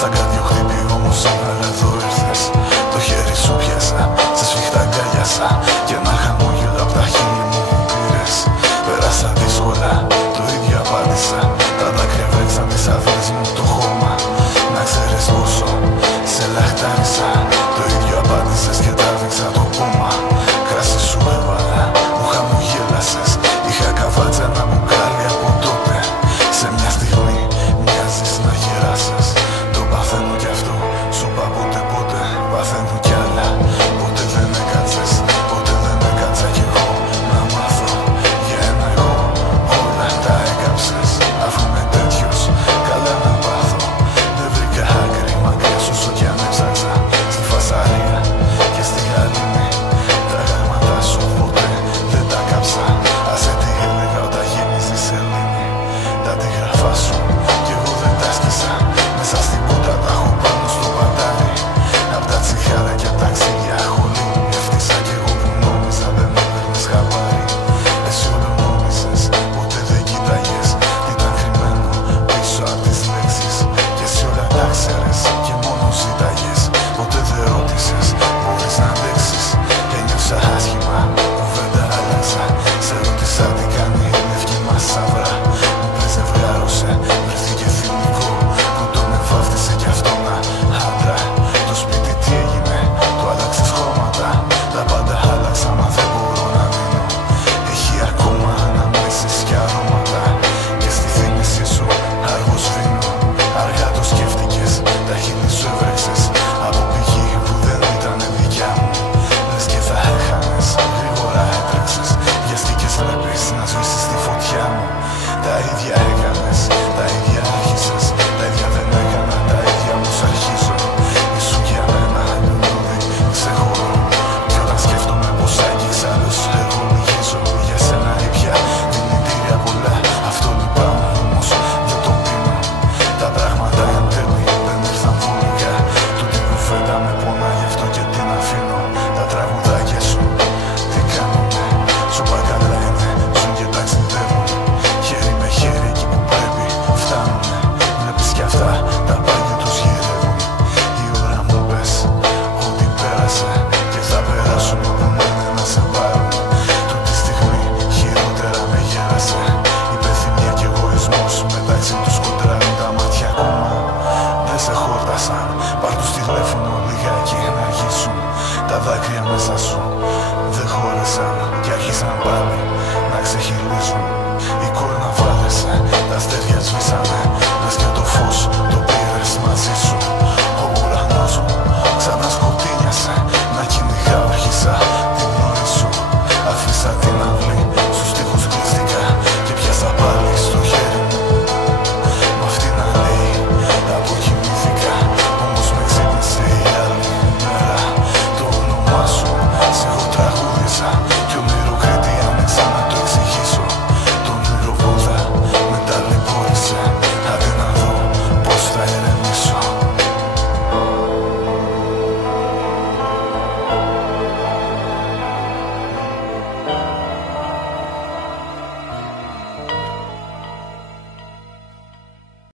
Σαν κάτι χτύπη όμως σήμερα εδώ ήρθες. Το χέρι σου πιάσα, σε σφιχτά αγκάλιασα και ένα χαμόγελο απ' τα χείλη μου πήρες. Πέρασα δύσκολα, το ίδιο απάντησα. Τα δάκρυα βρέξαν τις αυλές μου το χώμα. Να ξέρεις πόσο σε λαχτάρισα. Το ίδιο απάντησες και τράβηξα το κόμμα. Κράσι σου έβαλα, μου χαμογέλασες. Είχα καβάτσα ένα μπουκάλι από τότε. Σε μια στιγμή μοιάζεις να γεράσεις. Το παθαίνω κι αυτό, σου είπα πότε πότε. Παθαίνω κι άλλα, ποτέ δεν έκατσες. Ποτέ δεν έκατσα κι εγώ να μάθω για ένα εγώ. Όλα τα έκαψες, αφού είμαι τέτοιος καλά να πάθω. Δεν βρήκα άκρη μακριά σου όσο κι αν έψαξα. Στη φασαρία και στη γαλήνη. Τα γράμματα σου ποτέ δεν τα κάψα. Άσε τι έλεγα όταν γέμιζες σελήνη. Τα αντίγραφά σου κι εγώ δεν τα σκίσα. Μέσα στην πούτα τα έχω πάνω στο πατάρι. Απ' τα τσιχάρα και απ' τα ξύλια χολή. Ευτύσα κι εγώ που νόμιζα δεν έπαιρνες χαμπάρι. Εσύ όλο νόμιζες, ποτέ δεν κοίταγες τι ήταν κρυμμένο πίσω απ' τις λέξεις. Και εσύ όλα τα ξέρες και μόνο ζήταγες. Ποτέ δεν ρώτησες, μπορείς να αντέξεις. Ένιωσα άσχημα, κουβέντα άλλαξα. Σε ρώτησα τι κάνει η λευκή μας σαύρα. Μου πες ζευγάρωσε, βρέθηκε θυμικό. Που τον ευάφτισε κι αυτόν άντρα. Το σπίτι τι έγινε, το άλλαξες χρώματα. Τα πάντα άλλαξα μα δεν μπορώ να μείνω. Έχει ακόμα αναμνήσεις κι αρώματα. Και στη θύμηση σου αργό σβήνω. Αργά το σκέφτηκες, τα χείλη σου έβρεξες. Από πηγή που δεν ήταν δικιά μου. Λες και θα έχανες, γρήγορα έτρεξες. Βιαστήκες βλέπεις να σβήσεις τη φωτιά μου. Τα ίδια έκανες, τα ίδια άρχισες. Τα ίδια δεν έκανα, τα ίδια όμως αρχίζω. Ήσουν για μένα λουλούδι, ξεχωρώ. Κι όταν σκέφτομαι πως άγγιξα άλλος εγώ λυγίζω. Για σένα ήπια δηλητήρια πολλά. Αυτό λυπάμαι όμως δεν το πίνω. Τα πράγματα εν τέλει δεν ήρθαν βολικά. Τούτη κουβέντα με πονά γι' αυτό και την αφήνω. Τα τραγουδάκια σου τι κάνουνε. Σου είπα καλά είναι, ζουν και ταξιδεύουν. Χέρι με χέρι εκεί που πρέπει φτάνουνε. Βλέπεις κι αυτά τα πάγια τους γυρεύουν. Η ώρα μου πες ότι πέρασε και θα περάσουν όπου να είναι να σε πάρουν. Τούτη στιγμή χειρότερα με γέρασε. Υπεθυμία κι εγωισμός μεταξύ τους κοντράρουν τα μάτια ακόμα. Δεν σε χόρτασαν, πάρ' τους τηλέφωνο λιγάκι να αργήσουν. Τα δάκρυα μέσα σου